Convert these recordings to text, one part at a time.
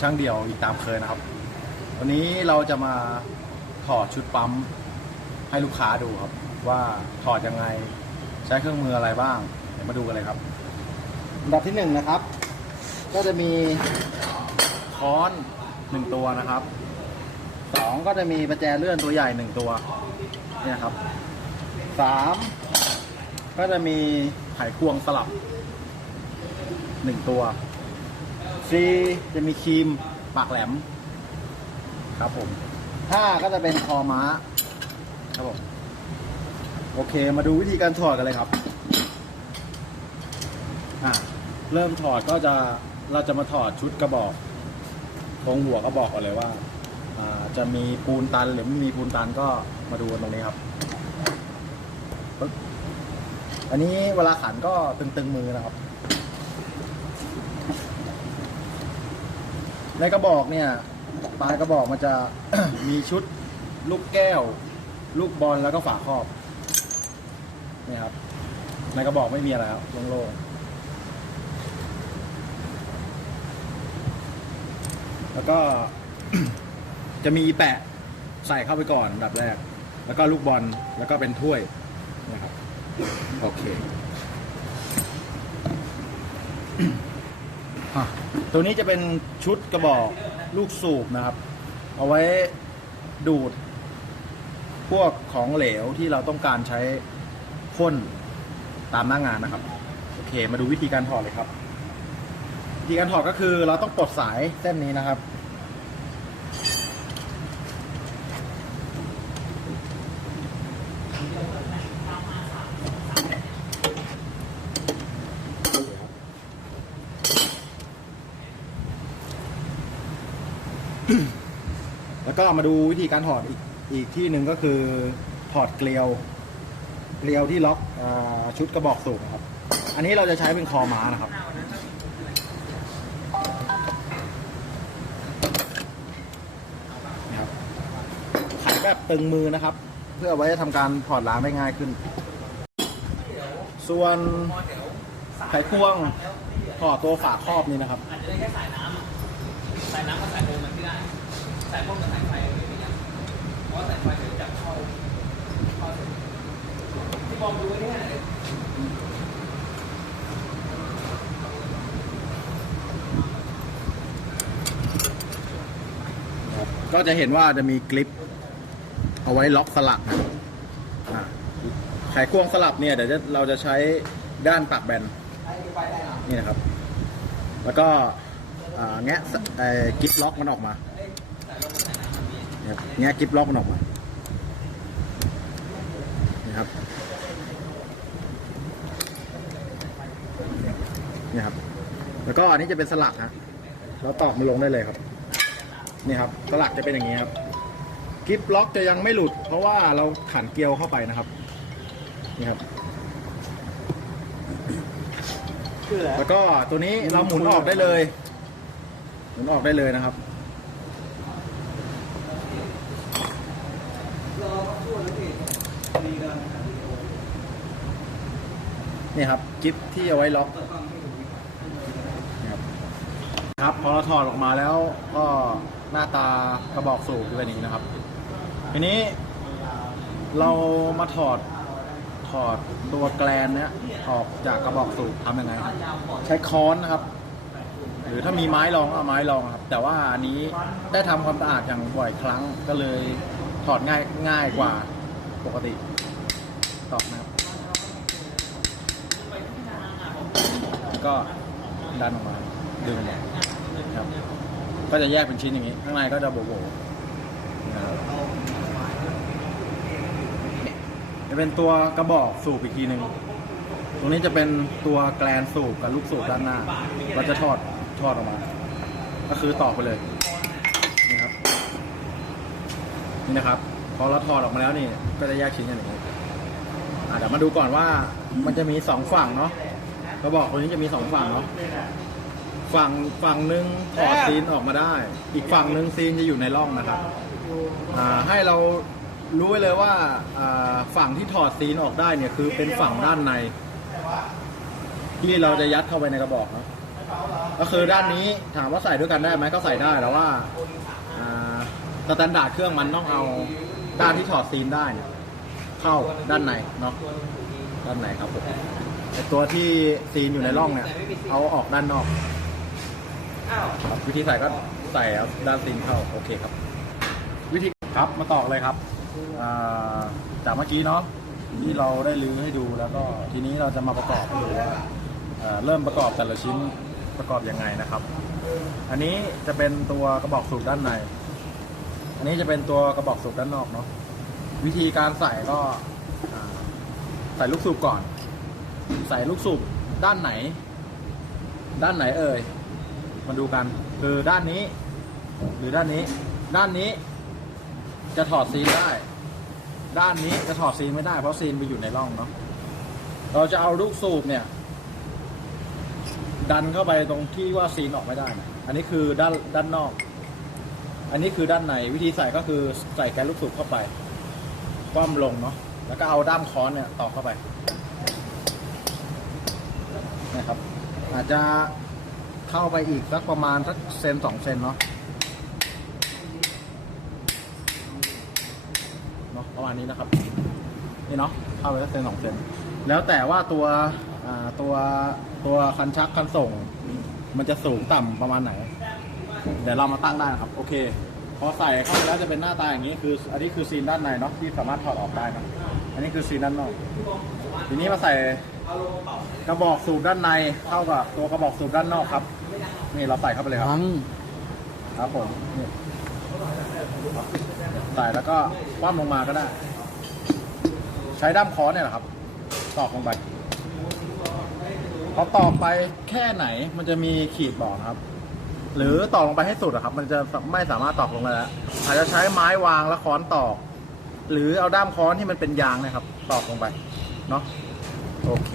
ช่างเดี่ยวอีกตามเคยนะครับ วันนี้เราจะมาถอดชุดปั๊มให้ลูกค้าดูครับ ว่าถอดยังไงใช้เครื่องมืออะไรบ้างเดี๋ยวมาดูกันเลยครับอันดับที่หนึ่งนะครับ ก็จะมีค้อนหนึ่งตัวนะครับสองก็จะมีประแจเลื่อนตัวใหญ่หนึ่งตัวเนี่ยครับสามก็จะมีไขควงสลับหนึ่งตัว ซีจะมีครีมปากแหลม ครับผมห้าก็จะเป็นคอม้า ครับผมโอเค มาดูวิธีการถอดกันเลยครับอ่าเริ่มถอดก็จะเราจะมาถอดชุดกระบอกตรงหัวกระบอกก่อนเลยว่าอ่า จะมีปูนตันหรือไม่มีปูนตันก็มาดูกันตรงนี้ครับปึ๊บอันนี้เวลาขันก็ตึงๆมือนะครับ ในกระบอกเนี่ยปลายกระบอกมันจะ มีชุดลูกแก้ว ลูกบอลแล้วก็ฝาครอบนี่ครับ ในกระบอกไม่มีอะไรครับโล่งๆแล้วก็ จะมีแปะใส่เข้าไปก่อนอันดับแรก แล้วก็ลูกบอลแล้วก็เป็นถ้วยนะครับโอเค อะ ตัวนี้จะเป็นชุดกระบอกลูกสูบนะครับ เอาไว้ดูด พวกของเหลวที่เราต้องการใช้พ่นตามหน้างานนะครับ โอเค มาดูวิธีการถอดเลยครับ วิธีการถอดก็คือเราต้องปลดสายเส้นนี้นะครับ แล้วก็มาดูวิธีการถอดอีกอีกที่หนึ่งก็คือถอดเกลียว เกลียวที่ล็อกอาชุดกระบอกสูบนะครับ อันนี้เราจะใช้เป็นคอม้านะครับ นะครับไขแบบตึงมือนะครับ เพื่อไว้ทำการถอดล้างได้ง่ายขึ้น ส่วนไขควงถอดตัวฝาครอบนี่นะครับ อาจจะได้แค่สายน้ำสายน้ำกับสายโฟมมัน สายโฟมกับสายไฟมันไม่ได้เพราะสายไฟเดี๋ยวจับเข้าเข้าที่บอมดูไว้เนี่ยก็จะเห็นว่าจะมีกริป เอาไว้ล็อกสลักอ่าไขควงสลับเนี่ยเดี๋ยวจะเราจะใช้ด้านปากแบนนี่นะครับ แล้วก็อ่าแงะสเอ่อกิฟล็อกมันออกมา เนี่ยแงะกิฟล็อกมันออกมานี่ครับนี่ครับ แล้วก็อันนี้จะเป็นสลักฮะเราตอกมันลงได้เลยครับ นี่ครับ สลักจะเป็นอย่างนี้ครับกิฟล็อกจะยังไม่หลุด เพราะว่าเราขันเกลียวเข้าไปนะครับ นี่ครับ แล้วก็ตัวนี้เราหมุนออกได้เลย หมุนออกได้เลยนะครับ นี่ครับกิฟที่เอาไว้ล็อกนี่ครับครับพอเราถอดออกมาแล้วก็หน้าตากระบอกสูบจะเป็นอย่างนี้นะครับทีนี้เรามาถอดถอดตัวแกลนเนี้ยออกจากกระบอกสูบทำยังไงครับใช้ค้อนนะครับ หรือถ้ามีไม้รองก็เอาไม้รองครับ แต่ว่าอันนี้ได้ทำความสะอาดอย่างบ่อยครั้งก็เลยถอดง่ายง่ายกว่าปกติตอกนะครับแล้ว ก็ดันออกมาดึงออกมาครับ ก็จะแยกเป็นชิ้นอย่างนี้ ข้างในก็จะโบว์ๆนะครับจะเป็นตัวกระบอกสูบอีกทีหนึ่งตรงนี้จะเป็นตัวแกลนสูบกับลูกสูบด้านหน้า เราจะทอดทอดออกมา ก็คือตอกไปเลย นี่ครับ นี่นะครับ พอเราถอดออกมาแล้วนี่ ก็จะแยกชิ้นกันอย่างนี้อะเดี๋ยวมาดูก่อนว่ามันจะมีสองฝั่งเนาะ กระบอกตัวนี้จะมีสองฝั่งเนาะฝั่งฝั่งหนึ่งถอดซีนออกมาได้ อีกฝั่งหนึ่งซีนจะอยู่ในร่องนะครับอ่าให้เรารู้ไว้เลยว่าอ่าฝั่งที่ถอดซีนออกได้เนี่ยคือเป็นฝั่งด้านใน ที่เราจะยัดเข้าไปในกระบอกเนาะก็คือด้านนี้ถามว่าใส่ด้วยกันได้ไหมก็ใส่ได้แต่ว่าอ่าสแตนดาร์ดเครื่องมันต้องเอาด้านที่ถอดซีนได้เนี่ยเข้าด้านในเนาะด้านในครับผม ไอตัวที่ซีนอยู่ในร่องเนี่ย เอาออกด้านนอกอ้าวครับวิธีใส่ก็ใส่เอาด้านซีนเข้าโอเคครับ วิธีครับมาต่อเลยครับอ่าจากเมื่อกี้เนาะที่เราได้ลื้อให้ดูแล้วก็ทีนี้เราจะมาประกอบให้ดูว่าเอ่อเริ่มประกอบแต่ละชิ้นประกอบยังไงนะครับ อันนี้จะเป็นตัวกระบอกสูบด้านใน อันนี้จะเป็นตัวกระบอกสูบด้านนอกเนาะวิธีการใส่ก็อ่าใส่ลูกสูบก่อน ใส่ลูกสูบด้านไหน ด้านไหนเอ่ยมาดูกันคือด้านนี้ หรือด้านนี้ ด้านนี้ จะถอดซีนได้ ด้านนี้จะถอดซีนไม่ได้เพราะซีนไปอยู่ในร่องเนาะเราจะเอาลูกสูบเนี่ย ดันเข้าไปตรงที่ว่าซีนออกไม่ได้นะอันนี้คือด้านด้านนอก อันนี้คือด้านในวิธีใส่ก็คือใส่แกนลูกสูบเข้าไปคว่ำลงเนาะแล้วก็เอาด้ามค้อนเนี่ยตอกเข้าไปนะครับ อาจจะเข้าไปอีกสักประมาณสักเซนสองเซนเนาะเนาะประมาณนี้นะครับนี่เนาะเข้าไปสักเซนสองเซนแล้วแต่ว่าตัวอ่าตัวตัวคันชักคันส่ง มันจะสูงต่ำประมาณไหน เดี๋ยวเรามาตั้งได้นะครับ โอเค พอใส่เข้าไปแล้วจะเป็นหน้าตาอย่างนี้คือ อันนี้คือซีนด้านในเนาะที่สามารถถอดออกได้นะอันนี้คือซีนด้านนอก ทีนี้มาใส่ กระบอกสูบด้านในเข้ากับตัวกระบอกสูบด้านนอกครับ นี่เราใส่เข้าไปเลยครับ ครับผมนี่ใส่แล้วก็คว่ำลงมาก็ได้ ใช้ด้ามค้อนเนี่ยแหละครับ ตอกลงไปพอตอกไปแค่ไหนมันจะมีขีดบอกนะครับ หรือตอกลงไปให้สุดอะครับ มันจะไม่สามารถตอกลงไปแล้วอาจจะใช้ไม้วางแล้วค้อนตอก หรือเอาด้ามค้อนที่มันเป็นยางเนะครับ ตอกลงไปเนาะ โอเค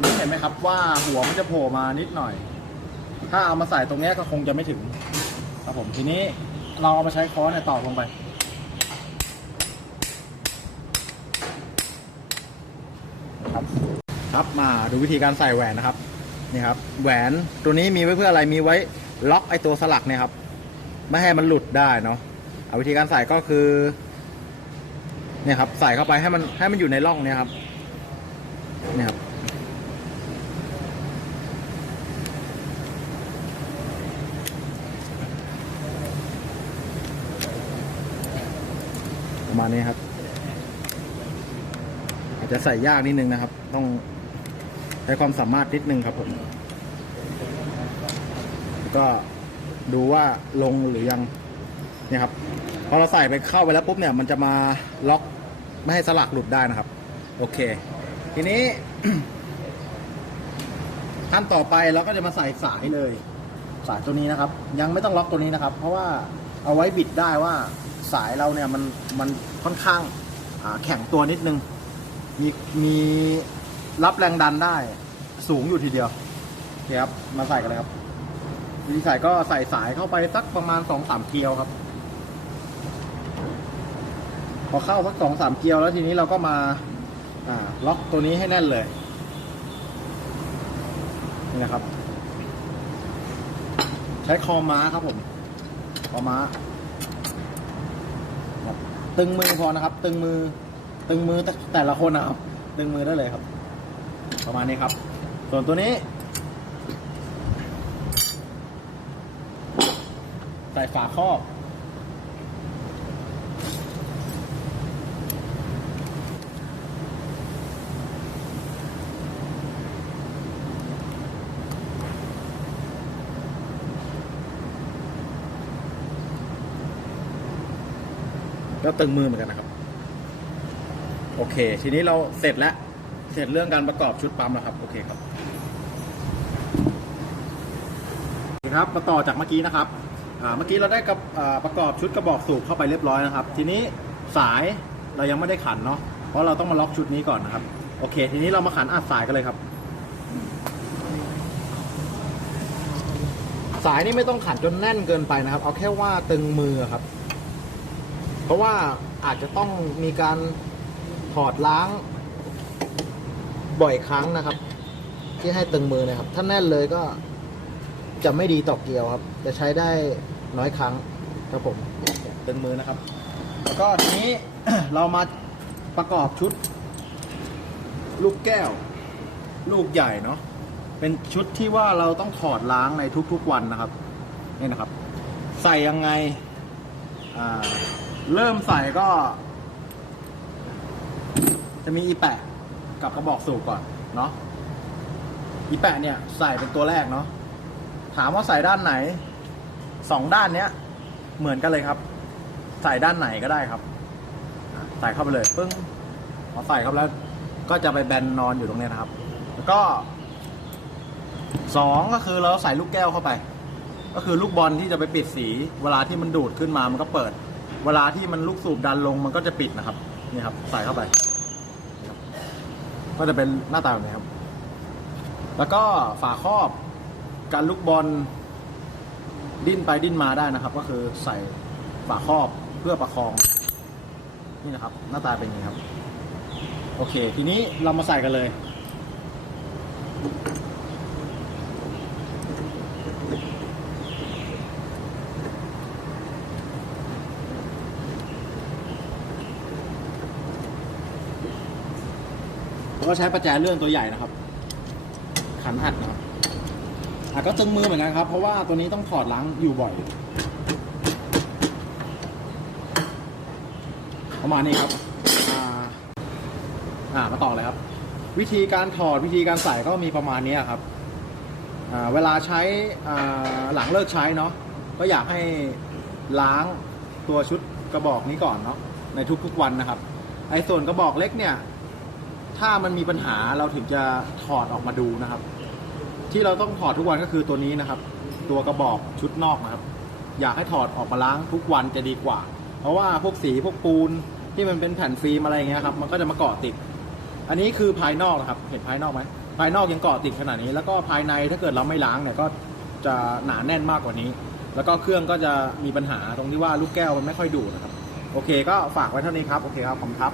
นี่เห็นไหมครับว่าหัวมันจะโผล่มานิดหน่อย ถ้าเอามาใส่ตรงเนี้ยก็คงจะไม่ถึง ครับผมทีนี้เราเอามาใช้ค้อนเนี่ยตอกลงไป ครับครับมาดูวิธีการใส่แหวนนะครับนี่ครับแหวนตัวนี้มีไว้เพื่ออะไรมีไว้ล็อกไอตัวสลักเนี่ยครับ ไม่ให้มันหลุดได้เนาะเอาวิธีการใส่ก็คือเนี่ยครับ ใส่เข้าไปให้มันให้มันอยู่ในร่องเนี่ยครับเนี่ยครับประมาณนี้ครับ อาจจะใส่ยากนิดนึงนะครับ ต้องใช้ความสามารถนิดนึงครับผมก็ดูว่าลงหรือยังเนี่ยครับพอเราใส่ไปเข้าไปแล้วปุ๊บเนี่ย มันจะมาล็อกไม่ให้สลักหลุดได้นะครับ โอเค ทีนี้ขั้นต่อไปเราก็จะมาใส่สายเลย สายตัวนี้นะครับ ยังไม่ต้องล็อกตัวนี้นะครับ เพราะว่าเอาไว้บิดได้ว่าสายเราเนี่ยมันมันค่อนข้างแข็งตัวนิดนึง มีมีรับแรงดันได้ สูงอยู่ทีเดียวโอเคครับมาใส่กันเลยครับวิธีใส่ก็ใส่สายเข้าไปสักประมาณสองสามเกลียวครับ พอเข้าสักสองสามเกลียวแล้วทีนี้เราก็มา ล็อกตัวนี้ให้แน่นเลย นี่นะครับ ใช้คอม้าครับผมคอม้า ตึงมือพอนะครับ ตึงมือ ตึงมือแต่แต่ละคนนะครับตึงมือได้เลยครับ ประมาณนี้ครับ ส่วนตัวนี้ ใส่ฝาครอบ ก็ตึงมือเหมือนกันนะครับ โอเค ทีนี้เราเสร็จแล้ว เสร็จเรื่องการประกอบชุดปั๊มแล้วครับ โอเคครับครับมาต่อจากเมื่อกี้นะครับเมื่อกี้เราได้กับประกอบชุดกระบอกสูบเข้าไปเรียบร้อยนะครับ ทีนี้สายเรายังไม่ได้ขันเนาะเพราะเราต้องมาล็อกชุดนี้ก่อนนะครับ โอเค ทีนี้เรามาขันอัดสายกันเลยครับ สายนี่ไม่ต้องขันจนแน่นเกินไปนะครับ เอาแค่ว่าตึงมือครับ ราะว่าอาจจะต้องมีการถอดล้างบ่อยครั้งนะครับ ที่ให้ตึงมือนะครับ ถ้าแน่นเลยก็จะไม่ดีต่อเกลียวครับ จะใช้ได้น้อยครั้งครับผมเป็นมือนะครับ แล้วก็ทีนี้ เรามาประกอบชุด ลูกแก้ว ลูกใหญ่เนาะเป็นชุดที่ว่าเราต้องถอดล้างในทุกๆวันนะครับนี่นะครับ ใส่ยังไงอ่า เริ่มใส่ก็ จะมีอีแปะกับกระบอกสูบก่อนเนาะอีแปะเนี่ยใส่เป็นตัวแรกเนาะถามว่าใส่ด้านไหนสองด้านเนี้ย เหมือนกันเลยครับ ใส่ด้านไหนก็ได้ครับ ใส่เข้าไปเลยปึ้งพอใส่เข้าไปแล้ว ก็จะไปแบนนอนอยู่ตรงนี้นะครับ แล้วก็สองก็คือเราใส่ลูกแก้วเข้าไป ก็คือลูกบอลที่จะไปปิดสี เวลาที่มันดูดขึ้นมามันก็เปิด เวลาที่มันลูกสูบดันลงมันก็จะปิดนะครับนี่ครับ ใส่เข้าไป ก็จะเป็นหน้าตาแบบนี้ครับ แล้วก็ฝาครอบการลูกบอลดิ้นไปดิ้นมาได้นะครับ ก็คือใส่ฝาครอบเพื่อประคอง นี่นะครับ หน้าตาเป็นอย่างนี้ครับ โอเค ทีนี้เรามาใส่กันเลย แล้วก็ใช้ประแจเลื่อนตัวใหญ่นะครับ ขันอัดนะครับอะก็จึงมือเหมือนกันครับ เพราะว่าตัวนี้ต้องถอดล้างอยู่บ่อย ประมาณนี้ครับอ่าอ่ามาต่อเลยครับ วิธีการถอดวิธีการใส่ก็มีประมาณนี้ครับอ่าเวลาใช้อ่าหลังเลิกใช้เนาะก็อยากให้ล้างตัวชุดกระบอกนี้ก่อนเนาะในทุกๆวันนะครับ ไอ้ส่วนกระบอกเล็กเนี่ย ถ้ามันมีปัญหาเราถึงจะถอดออกมาดูนะครับ ที่เราต้องถอดทุกวันก็คือตัวนี้นะครับ ตัวกระบอกชุดนอกนะครับ อยากให้ถอดออกมาล้างทุกวันจะดีกว่า เพราะว่าพวกสีพวกปูนที่มันเป็นแผ่นฟิล์มอะไรอย่างเงี้ยครับมันก็จะมาเกาะติด อันนี้คือภายนอกนะครับ เห็นภายนอกไหมภายนอกยังเกาะติดขนาดนี้ แล้วก็ภายในถ้าเกิดเราไม่ล้างเนี่ยก็จะหนาแน่นมากกว่านี้ แล้วก็เครื่องก็จะมีปัญหาตรงที่ว่าลูกแก้วมันไม่ค่อยดูดนะครับ โอเคก็ฝากไว้เท่านี้ครับ โอเคครับ ขอบคุณครับ